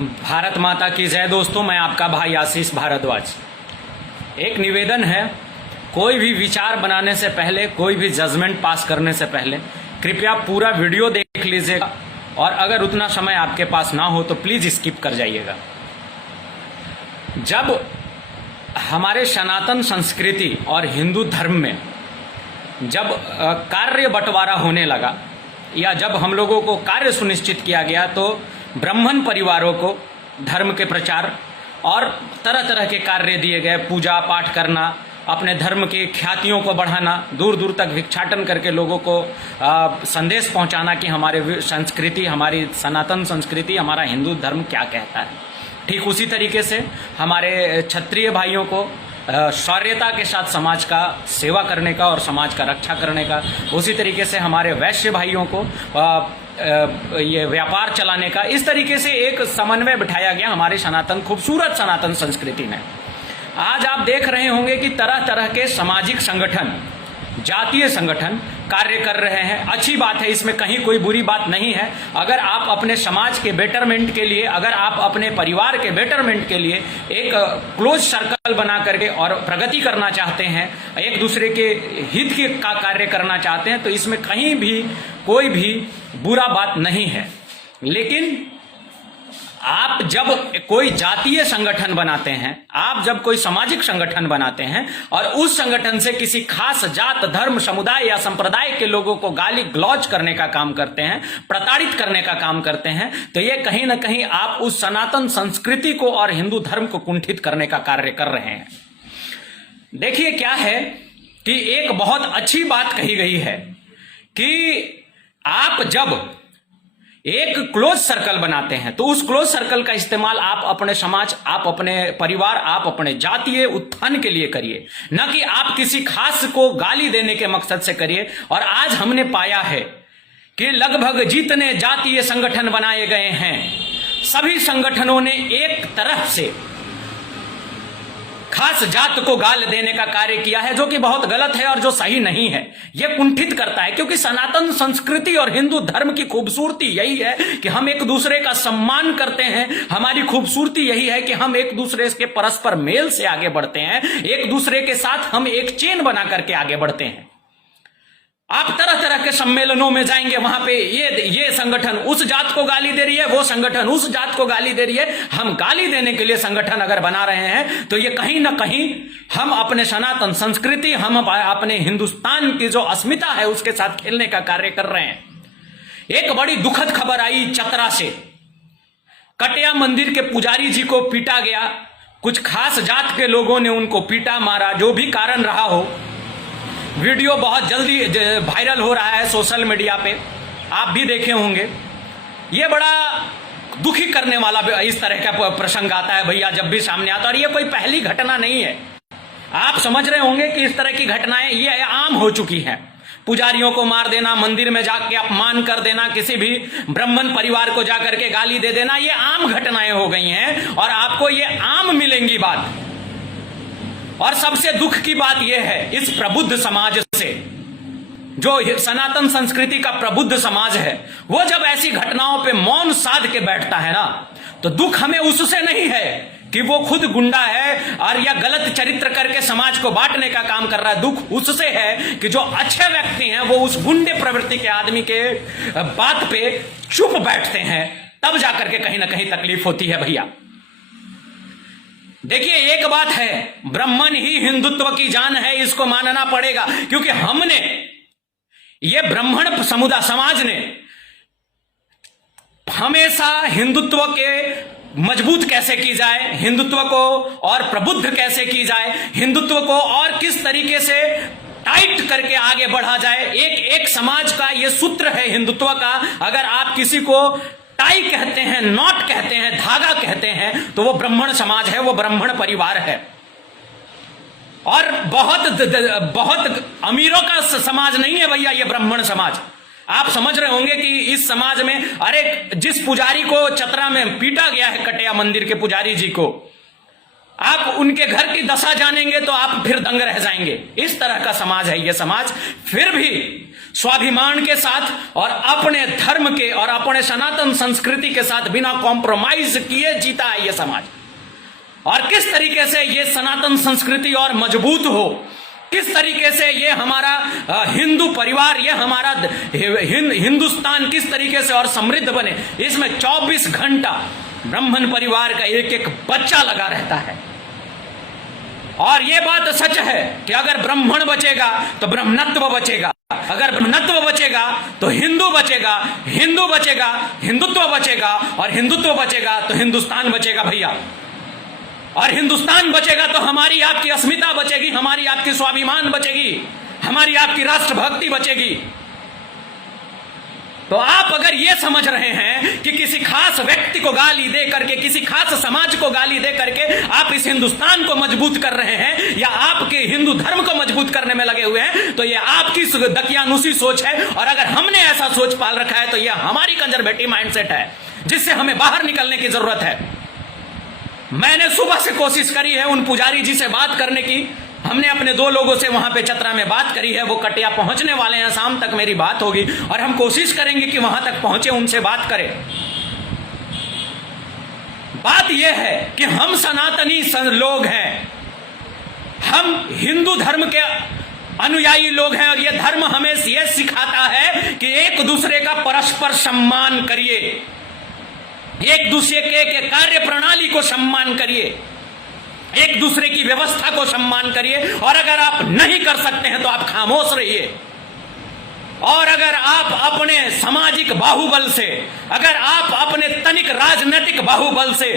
भारत माता की जय। दोस्तों, मैं आपका भाई आशीष भारद्वाज। एक निवेदन है, कोई भी विचार बनाने से पहले, कोई भी जजमेंट पास करने से पहले कृपया पूरा वीडियो देख लीजिएगा और अगर उतना समय आपके पास ना हो तो प्लीज स्किप कर जाइएगा। जब हमारे सनातन संस्कृति और हिंदू धर्म में जब कार्य बंटवारा होने लगा या जब हम लोगों को कार्य सुनिश्चित किया गया तो ब्राह्मण परिवारों को धर्म के प्रचार और तरह तरह के कार्य दिए गए। पूजा पाठ करना, अपने धर्म की ख्यातियों को बढ़ाना, दूर दूर तक भिक्षाटन करके लोगों को संदेश पहुंचाना कि हमारे संस्कृति, हमारी सनातन संस्कृति, हमारा हिंदू धर्म क्या कहता है। ठीक उसी तरीके से हमारे क्षत्रिय भाइयों को शौर्यता के साथ समाज का सेवा करने का और समाज का रक्षा करने का, उसी तरीके से हमारे वैश्य भाइयों को ये व्यापार चलाने का, इस तरीके से एक समन्वय बिठाया गया हमारे सनातन, खूबसूरत सनातन संस्कृति में। आज आप देख रहे होंगे कि तरह तरह के सामाजिक संगठन, जातीय संगठन कार्य कर रहे हैं। अच्छी बात है, इसमें कहीं कोई बुरी बात नहीं है। अगर आप अपने समाज के बेटरमेंट के लिए, अगर आप अपने परिवार के बेटरमेंट के लिए एक क्लोज सर्कल बना करके और प्रगति करना चाहते हैं, एक दूसरे के हित के का कार्य करना चाहते हैं, तो इसमें कहीं भी कोई भी बुरा बात नहीं है। लेकिन आप जब कोई जातीय संगठन बनाते हैं, आप जब कोई सामाजिक संगठन बनाते हैं और उस संगठन से किसी खास जात, धर्म, समुदाय या संप्रदाय के लोगों को गाली गलौज करने का काम करते हैं, प्रताड़ित करने का काम करते हैं, तो ये कहीं ना कहीं आप उस सनातन संस्कृति को और हिंदू धर्म को कुंठित करने का कार्य कर रहे हैं। देखिए क्या है कि एक बहुत अच्छी बात कही गई है कि आप जब एक क्लोज सर्कल बनाते हैं तो उस क्लोज सर्कल का इस्तेमाल आप अपने समाज, आप अपने परिवार, आप अपने जातीय उत्थान के लिए करिए, न कि आप किसी खास को गाली देने के मकसद से करिए। और आज हमने पाया है कि लगभग जितने जातीय संगठन बनाए गए हैं, सभी संगठनों ने एक तरह से खास जात को गाल देने का कार्य किया है, जो कि बहुत गलत है और जो सही नहीं है। यह कुंठित करता है, क्योंकि सनातन संस्कृति और हिंदू धर्म की खूबसूरती यही है कि हम एक दूसरे का सम्मान करते हैं। हमारी खूबसूरती यही है कि हम एक दूसरे के परस्पर मेल से आगे बढ़ते हैं, एक दूसरे के साथ हम एक चेन बना करके आगे बढ़ते हैं। आप तरह तरह के सम्मेलनों में जाएंगे, वहां पे ये संगठन उस जात को गाली दे रही है, वो संगठन उस जात को गाली दे रही है। हम गाली देने के लिए संगठन अगर बना रहे हैं तो ये कहीं ना कहीं हम अपने सनातन संस्कृति, हम अपने हिंदुस्तान की जो अस्मिता है उसके साथ खेलने का कार्य कर रहे हैं। एक बड़ी दुखद खबर आई चतरा से। कटिया मंदिर के पुजारी जी को पीटा गया, कुछ खास जात के लोगों ने उनको पीटा, मारा, जो भी कारण रहा हो। वीडियो बहुत जल्दी वायरल हो रहा है सोशल मीडिया पे, आप भी देखे होंगे। ये बड़ा दुखी करने वाला इस तरह का प्रसंग आता है भैया, जब भी सामने आता है। और ये कोई पहली घटना नहीं है। आप समझ रहे होंगे कि इस तरह की घटनाएं ये आम हो चुकी हैं। पुजारियों को मार देना, मंदिर में जाके अपमान कर देना, किसी भी ब्राह्मण परिवार को जाकर के गाली दे देना, ये आम घटनाएं हो गई हैं और आपको ये आम मिलेंगी बात। और सबसे दुख की बात यह है, इस प्रबुद्ध समाज से, जो सनातन संस्कृति का प्रबुद्ध समाज है, वो जब ऐसी घटनाओं पे मौन साध के बैठता है ना, तो दुख हमें उससे नहीं है कि वो खुद गुंडा है और या गलत चरित्र करके समाज को बांटने का काम कर रहा है। दुख उससे है कि जो अच्छे व्यक्ति हैं वो उस गुंडे प्रवृत्ति के आदमी के बात पे चुप बैठते हैं, तब जाकर के कहीं ना कहीं तकलीफ होती है भैया। देखिए, एक बात है, ब्राह्मण ही हिंदुत्व की जान है, इसको मानना पड़ेगा। क्योंकि हमने, ये ब्राह्मण समुदाय समाज ने हमेशा हिंदुत्व के मजबूत कैसे की जाए, हिंदुत्व को और प्रबुद्ध कैसे की जाए, हिंदुत्व को और किस तरीके से टाइट करके आगे बढ़ा जाए, एक समाज का ये सूत्र है हिंदुत्व का। अगर आप किसी को टाई कहते हैं, नॉट कहते हैं, धागा कहते हैं, तो वो ब्राह्मण समाज है, वो ब्राह्मण परिवार है। और बहुत अमीरों का समाज नहीं है भैया ये ब्राह्मण समाज। आप समझ रहे होंगे कि इस समाज में, अरे जिस पुजारी को चतरा में पीटा गया है, कटिया मंदिर के पुजारी जी को, आप उनके घर की दशा जानेंगे तो आप फिर दंग रह जाएंगे। इस तरह का समाज है ये समाज। फिर भी स्वाभिमान के साथ और अपने धर्म के और अपने सनातन संस्कृति के साथ बिना कॉम्प्रोमाइज किए जीता है ये समाज। और किस तरीके से ये सनातन संस्कृति और मजबूत हो, किस तरीके से ये हमारा हिंदू परिवार, ये हमारा हिंदुस्तान किस तरीके से और समृद्ध बने, इसमें 24 घंटा ब्राह्मण परिवार का एक एक बच्चा लगा रहता है। और ये बात सच है कि अगर ब्राह्मण बचेगा तो ब्रह्मणत्व बचेगा, अगर ब्रह्मणत्व बचेगा तो हिंदू बचेगा, हिंदू बचेगा हिंदुत्व बचेगा, और हिंदुत्व बचेगा तो हिंदुस्तान बचेगा भैया। और हिंदुस्तान बचेगा तो हमारी आपकी अस्मिता बचेगी, हमारी आपकी स्वाभिमान बचेगी, हमारी आपकी राष्ट्रभक्ति बचेगी। तो आप अगर यह समझ रहे हैं कि किसी खास व्यक्ति को गाली दे करके, किसी खास समाज को गाली दे करके आप इस हिंदुस्तान को मजबूत कर रहे हैं या आपके हिंदू धर्म को मजबूत करने में लगे हुए हैं, तो यह आपकी दकियानुसी सोच है। और अगर हमने ऐसा सोच पाल रखा है तो यह हमारी कंजर्वेटिव माइंडसेट है, जिससे हमें बाहर निकलने की जरूरत है। मैंने सुबह से कोशिश करी है उन पुजारी जी से बात करने की, हमने अपने 2 लोगों से वहां पे चतरा में बात करी है, वो कटिया पहुंचने वाले हैं, शाम तक मेरी बात होगी और हम कोशिश करेंगे कि वहां तक पहुंचे, उनसे बात करें। बात यह है कि हम सनातनी लोग हैं, हम हिंदू धर्म के अनुयायी लोग हैं, और यह धर्म हमें यह सिखाता है कि एक दूसरे का परस्पर सम्मान करिए, एक दूसरे के कार्य प्रणाली को सम्मान करिए, एक दूसरे की व्यवस्था को सम्मान करिए। और अगर आप नहीं कर सकते हैं तो आप खामोश रहिए। और अगर आप अपने सामाजिक बाहुबल से, अगर आप अपने तनिक राजनीतिक बाहुबल से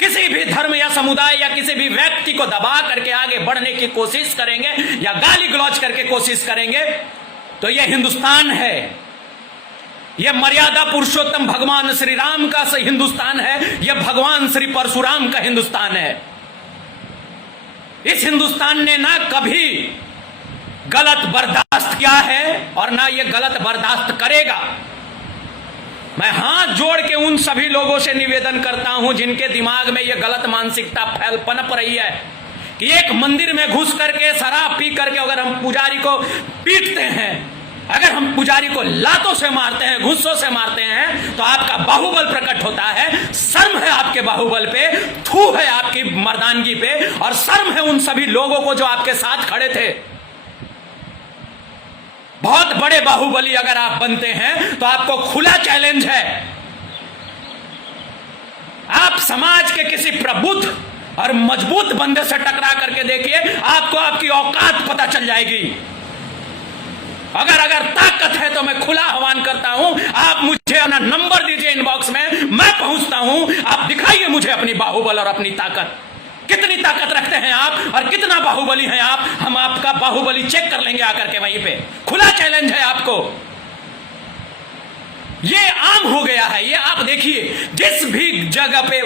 किसी भी धर्म या समुदाय या किसी भी व्यक्ति को दबा करके आगे बढ़ने की कोशिश करेंगे या गाली गलौज करके कोशिश करेंगे, तो यह हिंदुस्तान है, यह मर्यादा पुरुषोत्तम भगवान श्री राम का हिंदुस्तान है, यह भगवान श्री परशुराम का हिंदुस्तान है। इस हिंदुस्तान ने ना कभी गलत बर्दाश्त किया है और ना यह गलत बर्दाश्त करेगा। मैं हाथ जोड़ के उन सभी लोगों से निवेदन करता हूं जिनके दिमाग में यह गलत मानसिकता पनप रही है कि एक मंदिर में घुस करके शराब पी करके अगर हम पुजारी को पीटते हैं, अगर हम पुजारी को लातों से मारते हैं, गुस्सों से मारते हैं, तो आपका बाहुबल प्रकट होता है। शर्म है आपके बाहुबल पे, थू है आपकी मर्दानगी पे, और शर्म है उन सभी लोगों को जो आपके साथ खड़े थे। बहुत बड़े बाहुबली अगर आप बनते हैं तो आपको खुला चैलेंज है। आप समाज के किसी प्रबुद्ध और मजबूत बंदे से टकरा करके देखिए, आपको आपकी औकात पता चल जाएगी। अगर ताकत है तो मैं खुला आह्वान करता हूं, आप मुझे अपना नंबर दीजिए इनबॉक्स में, मैं पहुंचता हूं, आप दिखाइए मुझे अपनी बाहुबल और अपनी ताकत, कितनी ताकत रखते हैं आप और कितना बाहुबली हैं आप। हम आपका बाहुबली चेक कर लेंगे आकर के वहीं पे। खुला चैलेंज है आपको। ये आम हो गया है, ये आप देखिए जिस भी जगह पे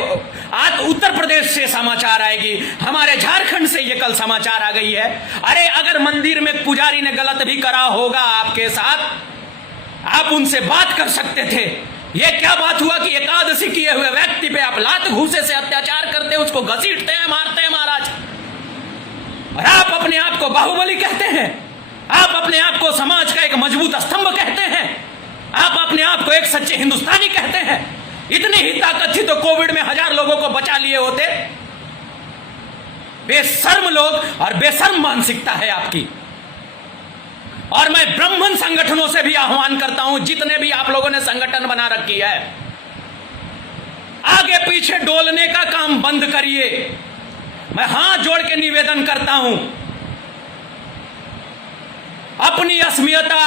आज उत्तर प्रदेश से समाचार आएगी, हमारे झारखंड से ये कल समाचार आ गई है। अरे अगर मंदिर में पुजारी ने गलत भी करा होगा आपके साथ, आप उनसे बात कर सकते थे। ये क्या बात हुआ कि एकादशी किए हुए व्यक्ति पे आप लात घूसे से अत्याचार करते हैं, उसको घसीटते हैं, मारते हैं महाराज, और आप अपने आप को बाहुबली कहते हैं, आप अपने आप को समाज का एक मजबूत स्तंभ कहते हैं, आप अपने आप को एक सच्चे हिंदुस्तानी कहते हैं। इतनी ही ताकत थी तो कोविड में 1000 लोगों को बचा लिए होते। बेशर्म लोग और बेशर्म मानसिकता है आपकी। और मैं ब्राह्मण संगठनों से भी आह्वान करता हूं, जितने भी आप लोगों ने संगठन बना रखी है, आगे पीछे डोलने का काम बंद करिए। मैं हाथ जोड़ के निवेदन करता हूं, अपनी अस्मियता,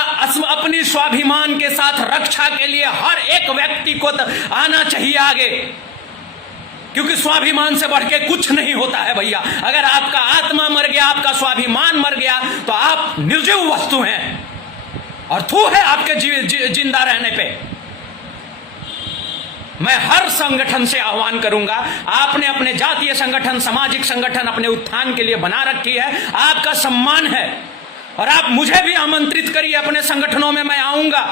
अपनी स्वाभिमान के साथ रक्षा के लिए हर एक व्यक्ति को आना चाहिए आगे, क्योंकि स्वाभिमान से बढ़ के कुछ नहीं होता है भैया। अगर आपका आत्मा मर गया, आपका स्वाभिमान मर गया, तो आप निर्जीव वस्तु हैं और थू है आपके जिंदा रहने पे। मैं हर संगठन से आह्वान करूंगा, आपने अपने जातीय संगठन, सामाजिक संगठन अपने उत्थान के लिए बना रखी है, आपका सम्मान है, और आप मुझे भी आमंत्रित करिए अपने संगठनों में, मैं आऊंगा।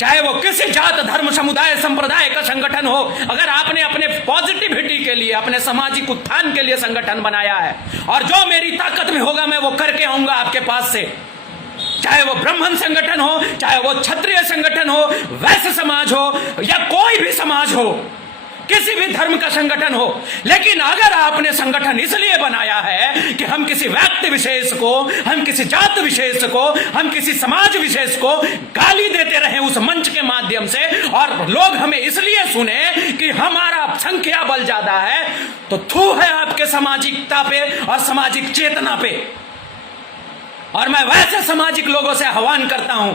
चाहे वो किसी जात, धर्म, समुदाय, संप्रदाय का संगठन हो। अगर आपने अपने पॉजिटिविटी के लिए, अपने सामाजिक उत्थान के लिए संगठन बनाया है, और जो मेरी ताकत में होगा मैं वो करके आऊंगा आपके पास से। चाहे वो ब्राह्मण संगठन हो, चाहे वो क्षत्रिय संगठन हो, वैश्य समाज हो या कोई भी समाज हो, किसी भी धर्म का संगठन हो। लेकिन अगर आपने संगठन इसलिए बनाया है कि हम किसी व्यक्ति विशेष को, हम किसी जात विशेष को, हम किसी समाज विशेष को गाली देते रहे उस मंच के माध्यम से, और लोग हमें इसलिए सुने कि हमारा संख्या बल ज्यादा है, तो थू है आपके सामाजिकता पे और सामाजिक चेतना पे। और मैं वैसे सामाजिक लोगों से आह्वान करता हूं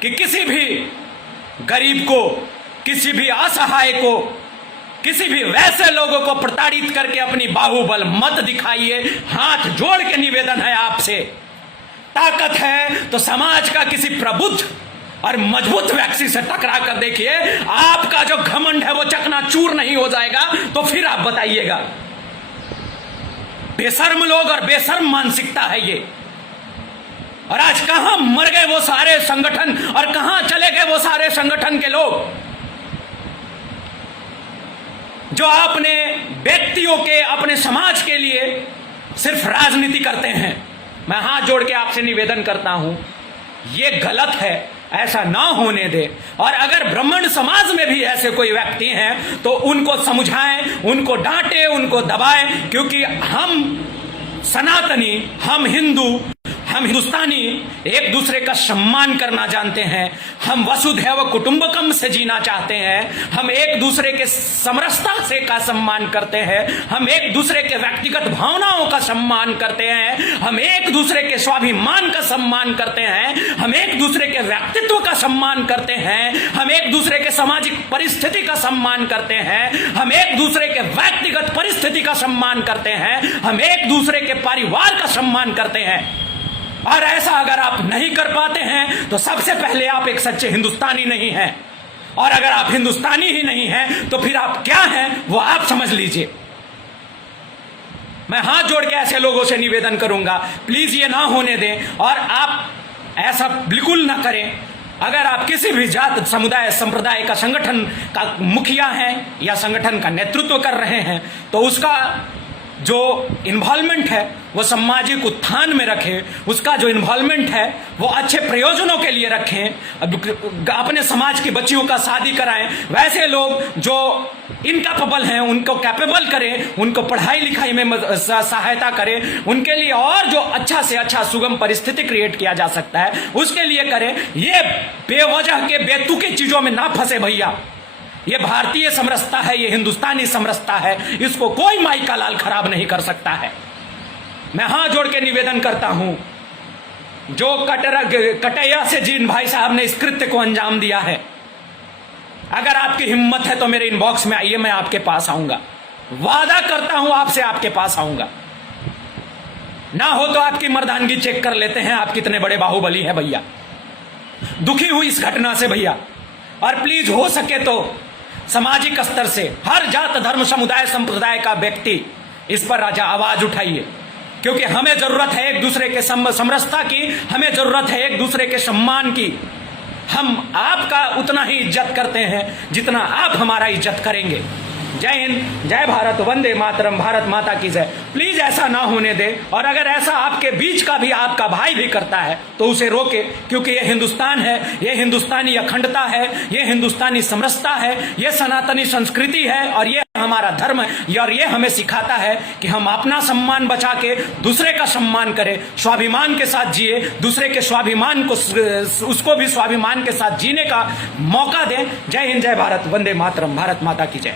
कि किसी भी गरीब को, किसी भी असहाय को, किसी भी वैसे लोगों को प्रताड़ित करके अपनी बाहुबल मत दिखाइए। हाथ जोड़ के निवेदन है आपसे, ताकत है तो समाज का किसी प्रबुद्ध और मजबूत व्यक्ति से टकरा कर देखिए, आपका जो घमंड है वो चकनाचूर नहीं हो जाएगा, तो फिर आप बताइएगा। बेशर्म लोग और बेशर्म मानसिकता है ये। और आज कहां मर गए वो सारे संगठन और कहां चले गए वो सारे संगठन के लोग जो अपने व्यक्तियों के, अपने समाज के लिए सिर्फ राजनीति करते हैं। मैं हाथ जोड़ के आपसे निवेदन करता हूं, ये गलत है, ऐसा ना होने दे। और अगर ब्राह्मण समाज में भी ऐसे कोई व्यक्ति हैं तो उनको समझाएं, उनको डांटें, उनको दबाएं, क्योंकि हम सनातनी, हम हिंदू, हम हिंदुस्तानी एक दूसरे का सम्मान करना जानते हैं। हम वसुधैव कुटुंबकम से जीना चाहते हैं। हम एक दूसरे के समरसता से का सम्मान करते हैं। हम एक दूसरे के व्यक्तिगत भावनाओं का सम्मान करते हैं। हम एक दूसरे के स्वाभिमान का सम्मान करते हैं। हम एक दूसरे के व्यक्तित्व का सम्मान करते हैं। हम एक दूसरे के सामाजिक परिस्थिति का सम्मान करते हैं। हम एक दूसरे के व्यक्तिगत परिस्थिति का सम्मान करते हैं। हम एक दूसरे के परिवार का सम्मान करते हैं। और ऐसा अगर आप नहीं कर पाते हैं तो सबसे पहले आप एक सच्चे हिंदुस्तानी नहीं हैं। और अगर आप हिंदुस्तानी ही नहीं हैं तो फिर आप क्या हैं वो आप समझ लीजिए। मैं हाथ जोड़ के ऐसे लोगों से निवेदन करूंगा, प्लीज ये ना होने दें और आप ऐसा बिल्कुल ना करें। अगर आप किसी भी जात, समुदाय, संप्रदाय का संगठन का मुखिया हैं या संगठन का नेतृत्व कर रहे हैं तो उसका जो इन्वॉल्वमेंट है वो सामाजिक उत्थान में रखें। उसका जो इन्वॉल्वमेंट है वो अच्छे प्रयोजनों के लिए रखें। अपने समाज की बच्चियों का शादी कराएं। वैसे लोग जो इनकैपेबल हैं उनको कैपेबल करें, उनको पढ़ाई लिखाई में सहायता करें, उनके लिए और जो अच्छा से अच्छा सुगम परिस्थिति क्रिएट किया जा सकता है उसके लिए करें। ये बेवजह के बेतुकी चीजों में ना फंसे भैया। ये भारतीय समरसता है, ये हिंदुस्तानी समरसता है, इसको कोई माई का लाल खराब नहीं कर सकता है। मैं हाथ जोड़ के निवेदन करता हूं, जो कटैया से जिन भाई साहब ने इस कृत्य को अंजाम दिया है, अगर आपकी हिम्मत है तो मेरे इनबॉक्स में आइए, मैं आपके पास आऊंगा। वादा करता हूं आपसे आपके पास आऊंगा। ना हो तो आपकी मर्दानगी चेक कर लेते हैं, आप कितने बड़े बाहुबली हैं भैया। दुखी हुई इस घटना से भैया। और प्लीज हो सके तो सामाजिक स्तर से हर जात, धर्म, समुदाय, संप्रदाय का व्यक्ति इस पर राजा आवाज उठाइए, क्योंकि हमें जरूरत है एक दूसरे के समरसता की, हमें जरूरत है एक दूसरे के सम्मान की। हम आपका उतना ही इज्जत करते हैं जितना आप हमारा इज्जत करेंगे। जय हिंद, जय भारत, वंदे मातरम, भारत माता की जय। प्लीज ऐसा ना होने दे। और अगर ऐसा आपके बीच का भी आपका भाई भी करता है तो उसे रोके, क्योंकि ये हिंदुस्तान है, ये हिंदुस्तानी अखंडता है, ये हिंदुस्तानी समरसता है, ये सनातनी संस्कृति है और ये हमारा धर्म है। और ये हमें सिखाता है कि हम अपना सम्मान बचा के दूसरे का सम्मान करें, स्वाभिमान के साथ जिए, दूसरे के स्वाभिमान को, उसको भी स्वाभिमान के साथ जीने का मौका दें। जय हिंद, जय भारत, वंदे मातरम, भारत माता की जय।